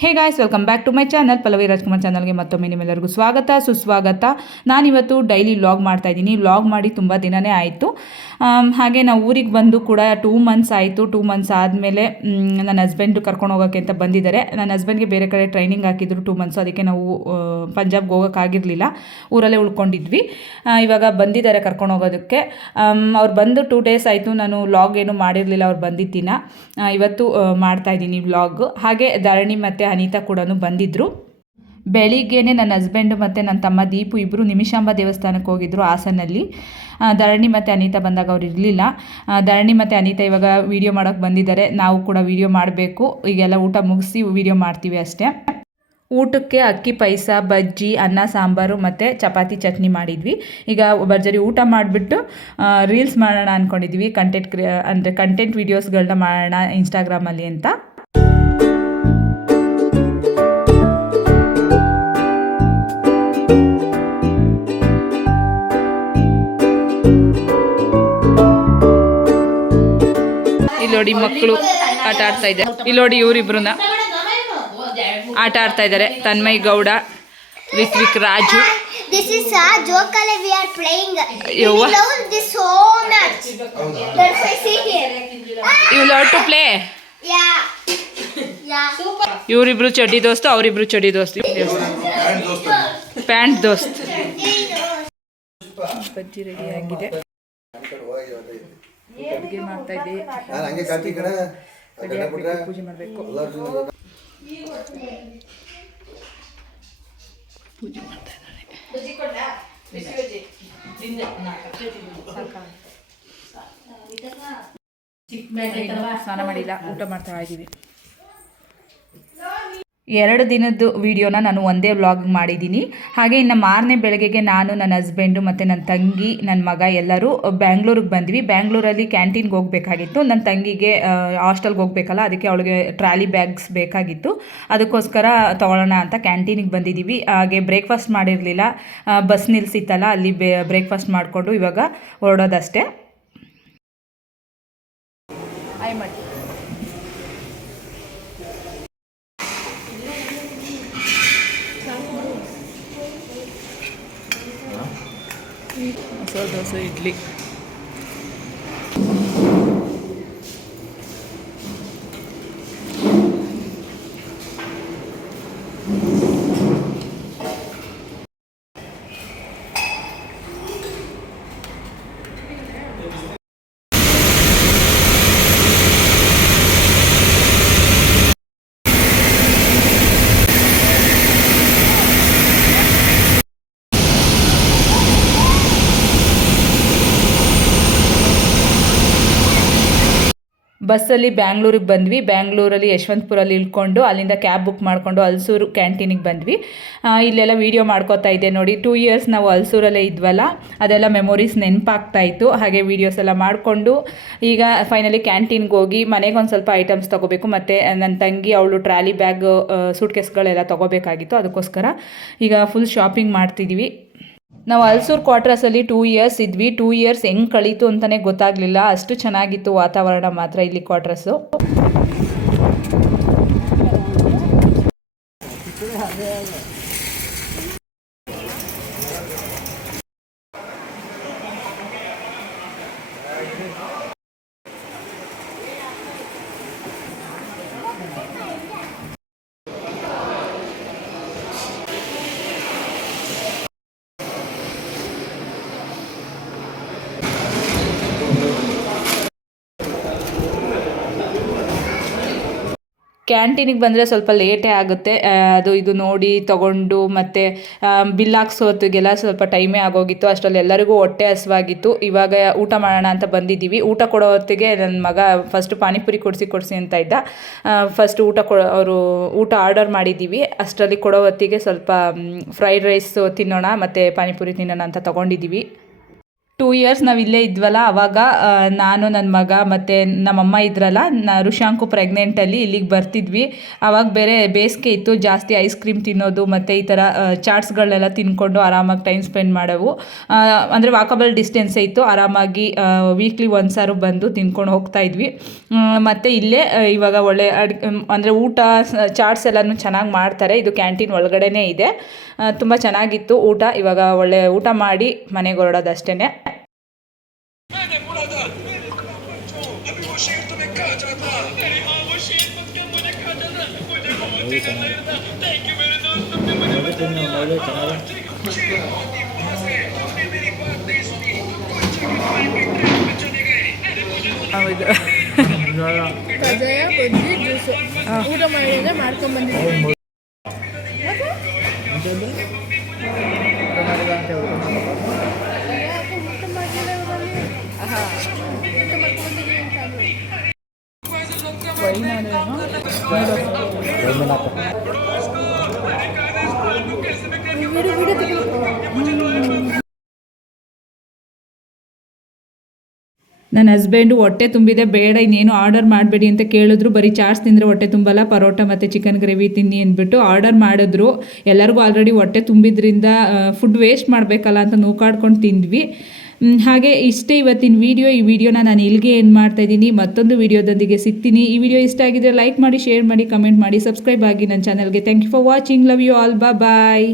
Hey guys welcome back to my channel Pallavi Rajkumar ಚಾನಲ್ಗೆ ಮತ್ತೊಮ್ಮೆ ನಿಮ್ಮೆಲ್ಲರಿಗೂ ಸ್ವಾಗತ, ಸುಸ್ವಾಗತ. ನಾನಿವತ್ತು ಡೈಲಿ ವ್ಲಾಗ್ ಮಾಡ್ತಾ ಇದ್ದೀನಿ. ವ್ಲಾಗ್ ಮಾಡಿ ತುಂಬ ದಿನನೇ ಆಯಿತು. ಹಾಗೆ ನಾವು ಊರಿಗೆ ಬಂದು ಕೂಡ ಟೂ ಮಂತ್ಸ್ ಆಯಿತು. ಟೂ ಮಂತ್ಸ್ ಆದಮೇಲೆ ನನ್ನ ಹಸ್ಬೆಂಡು ಕರ್ಕೊಂಡು ಹೋಗೋಕ್ಕೆ ಅಂತ ಬಂದಿದ್ದಾರೆ. ನನ್ನ ಹಸ್ಬೆಂಡ್ಗೆ ಬೇರೆ ಕಡೆ ಟ್ರೈನಿಂಗ್ ಹಾಕಿದ್ರು ಟೂ ಮಂತ್ಸು ಅದಕ್ಕೆ ನಾವು ಪಂಜಾಬ್ಗೆ ಹೋಗೋಕ್ಕಾಗಿರಲಿಲ್ಲ ಊರಲ್ಲೇ ಉಳ್ಕೊಂಡಿದ್ವಿ. ಇವಾಗ ಬಂದಿದ್ದಾರೆ ಕರ್ಕೊಂಡು ಹೋಗೋದಕ್ಕೆ. ಅವ್ರು ಬಂದು ಟೂ ಡೇಸ್ ಆಯಿತು. ನಾನು ವ್ಲಾಗ್ ಏನು ಮಾಡಿರಲಿಲ್ಲ. ಅವ್ರು ಬಂದಿದ್ದ ದಿನ. ಇವತ್ತು ಮಾಡ್ತಾಯಿದ್ದೀನಿ ವ್ಲಾಗ್ ಹಾಗೆ ಧರಣಿ ಮತ್ತು ಅನಿತಾ ಕೂಡ ಬಂದಿದ್ದರು ಬೆಳಿಗ್ಗೆನೆ ನನ್ನ ಹಸ್ಬೆಂಡು ಮತ್ತು ನನ್ನ ತಮ್ಮ ದೀಪು ಇಬ್ಬರು ನಿಮಿಷಾಂಬ ದೇವಸ್ಥಾನಕ್ಕೆ ಹೋಗಿದ್ರು ಹಾಸನಲ್ಲಿ. ಧರಣಿ ಮತ್ತು ಅನಿತಾ ಬಂದಾಗ ಅವ್ರು ಇರಲಿಲ್ಲ. ಧರಣಿ ಮತ್ತು ಅನಿತಾ ಇವಾಗ ವೀಡಿಯೋ ಮಾಡೋಕ್ಕೆ ಬಂದಿದ್ದಾರೆ. ನಾವು ಕೂಡ ವೀಡಿಯೋ ಮಾಡಬೇಕು. ಈಗೆಲ್ಲ ಊಟ ಮುಗಿಸಿ ವೀಡಿಯೋ ಮಾಡ್ತೀವಿ ಅಷ್ಟೇ. ಊಟಕ್ಕೆ ಅಕ್ಕಿ ಪಾಯಸ, ಬಜ್ಜಿ, ಅನ್ನ, ಸಾಂಬಾರು ಮತ್ತು ಚಪಾತಿ, ಚಟ್ನಿ ಮಾಡಿದ್ವಿ. ಈಗ ಭರ್ಜರಿ ಊಟ ಮಾಡಿಬಿಟ್ಟು ರೀಲ್ಸ್ ಮಾಡೋಣ ಅಂದ್ಕೊಂಡಿದ್ವಿ ಕಂಟೆಂಟ್ ಕ್ರಿಯೇ ಅಂದರೆ ಕಂಟೆಂಟ್ ವೀಡಿಯೋಸ್ಗಳನ್ನ ಮಾಡೋಣ ಇನ್ಸ್ಟಾಗ್ರಾಮಲ್ಲಿ ಅಂತ. ಇಲ್ಲಿ ನೋಡಿ ಮಕ್ಕಳು ಆಟ ಆಡ್ತಾ ಇದ್ದಾರೆ. ಇಲ್ಲಿ ನೋಡಿ ಇವರಿಬ್ರನ್ನ ಆಟ ಆಡ್ತಾ ಇದ್ದಾರೆ. Tanmay Gowda Rithvik Raju. This is a ಜೋಕಲೆ we are playing love this so much that's you love to play yeah yeah super ಇವರಿಬ್ರು ಚಡ್ಡಿ ದೋಸ್ತ ಅವರಿಬ್ರು ಚಡ್ಡಿ ದೋಸ್ತ. ಪ್ಯಾಂಟ್ ದೋಸ್ತ್. ಬಜ್ಜಿ ರೆಡಿ ಆಗಿದೆ. ಅಡುಗೆ ಮಾಡ್ತಾ ಇದ್ದೆ ನಾನು ಹಂಗೆ ಕಾಟಿ ಕಡೆ ರೆಡಿ ಪೂಜೆ ಮಾಡಬೇಕು. ಪೂಜೆ ಮಾಡ್ತಾ ಇದ್ದಾರೆ. ಸ್ನಾನ ಮಾಡಿಲ್ಲ. ಊಟ ಮಾಡ್ತಾ ಇದ್ದೀವಿ. ಎರಡು ದಿನದ್ದು ವಿಡಿಯೋನ ನಾನು ಒಂದೇ ವ್ಲಾಗ್ ಮಾಡಿದ್ದೀನಿ. ಹಾಗೆ ಇನ್ನು ಮಾರನೇ ಬೆಳಗ್ಗೆಗೆ ನಾನು ನನ್ನ ಹಸ್ಬೆಂಡು ಮತ್ತು ನನ್ನ ತಂಗಿ ನನ್ನ ಮಗ ಎಲ್ಲರೂ ಬ್ಯಾಂಗ್ಳೂರಿಗೆ ಬಂದ್ವಿ. ಬ್ಯಾಂಗ್ಳೂರಲ್ಲಿ ಕ್ಯಾಂಟೀನ್ಗೆ ಹೋಗಬೇಕಾಗಿತ್ತು. ನನ್ನ ತಂಗಿಗೆ ಹಾಸ್ಟೆಲ್ಗೆ ಹೋಗ್ಬೇಕಲ್ಲ, ಅದಕ್ಕೆ ಅವಳಿಗೆ ಟ್ರಾಲಿ ಬ್ಯಾಗ್ಸ್ ಬೇಕಾಗಿತ್ತು. ಅದಕ್ಕೋಸ್ಕರ ತೊಗೊಳ್ಳೋಣ ಅಂತ ಕ್ಯಾಂಟೀನಿಗೆ ಬಂದಿದ್ದೀವಿ. ಹಾಗೆ ಬ್ರೇಕ್ಫಾಸ್ಟ್ ಮಾಡಿರಲಿಲ್ಲ. ಬಸ್ ನಿಲ್ಲಿಸಿತ್ತಲ್ಲ ಅಲ್ಲಿ ಬ್ರೇಕ್ಫಾಸ್ಟ್ ಮಾಡಿಕೊಂಡು ಇವಾಗ ಹೊರಡೋದಷ್ಟೇ. ಐ ಮಾಡಿ ಮಸಾಲೆ ದೋಸೆ ಇಡ್ಲಿ ಬಸ್ಸಲ್ಲಿ ಬ್ಯಾಂಗ್ಳೂರಿಗೆ ಬಂದ್ವಿ. ಬ್ಯಾಂಗ್ಳೂರಲ್ಲಿ ಯಶವಂತಪುರಲ್ಲಿ ಇಳ್ಕೊಂಡು ಅಲ್ಲಿಂದ ಕ್ಯಾಬ್ ಬುಕ್ ಮಾಡಿಕೊಂಡು ಅಲ್ಸೂರು ಕ್ಯಾಂಟೀನಿಗೆ ಬಂದ್ವಿ. ಇಲ್ಲೆಲ್ಲ ವೀಡಿಯೋ ಮಾಡ್ಕೋತಾ ಇದ್ದೆ ನೋಡಿ. ಟೂ ಇಯರ್ಸ್ ನಾವು ಅಲ್ಸೂರಲ್ಲೇ ಇದ್ವಲ್ಲ, ಅದೆಲ್ಲ ಮೆಮೊರೀಸ್ ನೆನಪಾಗ್ತಾ ಇತ್ತು. ಹಾಗೆ ವೀಡಿಯೋಸ್ ಎಲ್ಲ ಮಾಡಿಕೊಂಡು ಈಗ ಫೈನಲಿ ಕ್ಯಾಂಟೀನ್ಗೆ ಹೋಗಿ ಮನೆಗೆ ಒಂದು ಸ್ವಲ್ಪ ಐಟಮ್ಸ್ ತೊಗೋಬೇಕು. ಮತ್ತು ನನ್ನ ತಂಗಿ, ಅವಳು ಟ್ರಾಲಿ ಬ್ಯಾಗ್ ಸೂಟ್ ಕೇಸ್ಗಳೆಲ್ಲ ತೊಗೋಬೇಕಾಗಿತ್ತು. ಅದಕ್ಕೋಸ್ಕರ ಈಗ ಫುಲ್ ಶಾಪಿಂಗ್ ಮಾಡ್ತಿದ್ದೀವಿ ನಾವು ಅಲ್ಸೂರು ಕ್ವಾರ್ಟರ್ಸಲ್ಲಿ ಟೂ ಇಯರ್ಸ್ ಇದ್ವಿ. ಟೂ ಇಯರ್ಸ್ ಹೆಂಗೆ ಕಳೀತು ಅಂತಲೇ ಗೊತ್ತಾಗಲಿಲ್ಲ. ಅಷ್ಟು ಚೆನ್ನಾಗಿತ್ತು ವಾತಾವರಣ ಮಾತ್ರ ಇಲ್ಲಿ ಕ್ವಾರ್ಟರ್ಸು ಕ್ಯಾಂಟೀನಿಗೆ ಬಂದರೆ ಸ್ವಲ್ಪ ಲೇಟೇ ಆಗುತ್ತೆ. ಅದು ಇದು ನೋಡಿ ತಗೊಂಡು ಮತ್ತು ಬಿಲ್ ಹಾಕ್ಸೋತ್ತಿಗೆಲ್ಲ ಸ್ವಲ್ಪ ಟೈಮೇ ಆಗೋಗಿತ್ತು. ಅಷ್ಟರಲ್ಲಿ ಎಲ್ಲರಿಗೂ ಹೊಟ್ಟೆ ಹಸಿವಾಗಿತ್ತು. ಇವಾಗ ಊಟ ಮಾಡೋಣ ಅಂತ ಬಂದಿದ್ದೀವಿ. ಊಟ ಕೊಡೋ ಹೊತ್ತಿಗೆ ನನ್ನ ಮಗ ಫಸ್ಟ್ ಪಾನಿಪುರಿ ಕೊಡಿಸಿ ಕೊಡಿಸಿ ಅಂತ ಇದ್ದ. ಫಸ್ಟ್ ಊಟ ಕೊ ಅವರು ಊಟ ಆರ್ಡರ್ ಮಾಡಿದ್ದೀವಿ. ಅಷ್ಟರಲ್ಲಿ ಕೊಡೋ ಹೊತ್ತಿಗೆ ಸ್ವಲ್ಪ ಫ್ರೈಡ್ ರೈಸು ತಿನ್ನೋಣ, ಮತ್ತು ಪಾನಿಪುರಿ ತಿನ್ನೋಣ ಅಂತ ತೊಗೊಂಡಿದ್ದೀವಿ. ಟೂ ಇಯರ್ಸ್ ನಾವು ಇಲ್ಲೇ ಇದ್ವಲ್ಲ, ಅವಾಗ ನಾನು ನನ್ನ ಮಗ ಮತ್ತು ನಮ್ಮಮ್ಮ ಇದ್ರಲ್ಲ, ನಾ ಋಷಾಂಕು ಪ್ರೆಗ್ನೆಂಟಲ್ಲಿ ಇಲ್ಲಿಗೆ ಬರ್ತಿದ್ವಿ. ಅವಾಗ ಬೇರೆ ಬೇಸಿಗೆ ಇತ್ತು, ಜಾಸ್ತಿ ಐಸ್ ಕ್ರೀಮ್ ತಿನ್ನೋದು ಮತ್ತು ಈ ಥರ ಚಾಟ್ಸ್ಗಳನ್ನೆಲ್ಲ ತಿನ್ಕೊಂಡು ಆರಾಮಾಗಿ ಟೈಮ್ ಸ್ಪೆಂಡ್ ಮಾಡೋವು. ಅಂದರೆ ವಾಕಬಲ್ ಡಿಸ್ಟೆನ್ಸೇ ಇತ್ತು, ಆರಾಮಾಗಿ ವೀಕ್ಲಿ ಒಂದು ಸಾರು ಬಂದು ತಿನ್ಕೊಂಡು ಹೋಗ್ತಾ ಇದ್ವಿ. ಮತ್ತು ಇಲ್ಲೇ ಇವಾಗ ಒಳ್ಳೆ ಅಡುಗೆ ಅಂದರೆ ಊಟ ಚಾಟ್ಸ್ ಎಲ್ಲನೂ ಚೆನ್ನಾಗಿ ಮಾಡ್ತಾರೆ, ಇದು ಕ್ಯಾಂಟೀನ್ ಒಳಗಡೆನೇ ಇದೆ. ತುಂಬ ಚೆನ್ನಾಗಿತ್ತು ಊಟ, ಇವಾಗ ಒಳ್ಳೆ ಊಟ ಮಾಡಿ ಮನೆಗೆ ಹೊರಡೋದಷ್ಟೇ अभी वो शेर तुम्हें खा जाता अरे हाँ वो शेर तुम क्या मुझे खा जाता मुझे बहुत ही डर लग रहा था थैंक यू मेरे दोस्त तुमने मुझे बचा लिया ठीक है शेर बहुत ही पास है तुमने मेरी बात नहीं सुनी कोई चिकन फ्राई के ट्रैक में चले गए अरे मुझे ಹೌದು ಕಜಾಯ ಬಜ್ಜಿ ಜ್ಯೂಸು ಊಟ ಮಾಡಿದ್ರೆ ಮಾಡ್ಕೊಂಡ್ ಬಂದಿದ್ದೀವಿ ನನ್ನ ಹಸ್ಬೆಂಡು ಹೊಟ್ಟೆ ತುಂಬಿದೆ, ಬೇಡ, ಇನ್ನೇನು ಆರ್ಡರ್ ಮಾಡಬೇಡಿ ಅಂತ ಕೇಳಿದ್ರು. ಬರೀ ಚಾಟ್ಸ್ ತಿಂದರೆ ಹೊಟ್ಟೆ ತುಂಬಲ್ಲ, ಪರೋಟ ಮತ್ತು ಚಿಕನ್ ಗ್ರೇವಿ ತಿನ್ನಿ ಅಂದ್ಬಿಟ್ಟು ಆರ್ಡರ್ ಮಾಡಿದ್ರು. ಎಲ್ಲರಿಗೂ ಆಲ್ರೆಡಿ ಹೊಟ್ಟೆ ತುಂಬಿದ್ರಿಂದ ಫುಡ್ ವೇಸ್ಟ್ ಮಾಡಬೇಕಲ್ಲ ಅಂತ ನೂಕಾಡ್ಕೊಂಡು ತಿಂದ್ವಿ. ಹಾಗೆ ಇಷ್ಟೇ ಇವತ್ತಿನ ವಿಡಿಯೋ ಈ ವಿಡಿಯೋನ ನಾನು ಇಲ್ಲಿಗೆ ಏನು ಮಾಡ್ತಾ ಇದ್ದೀನಿ. ಮತ್ತೊಂದು ವಿಡಿಯೋದೊಂದಿಗೆ ಸಿಗ್ತೀನಿ. ಈ ವಿಡಿಯೋ ಇಷ್ಟ ಆಗಿದ್ರೆ ಲೈಕ್ ಮಾಡಿ ಶೇರ್ ಮಾಡಿ ಕಮೆಂಟ್ ಮಾಡಿ ಸಬ್ಸ್ಕ್ರೈಬ್ ಆಗಿ ನನ್ನ ಚಾನಲ್ಗೆ thank you for watching love you all ಬಾ ಬಾಯ್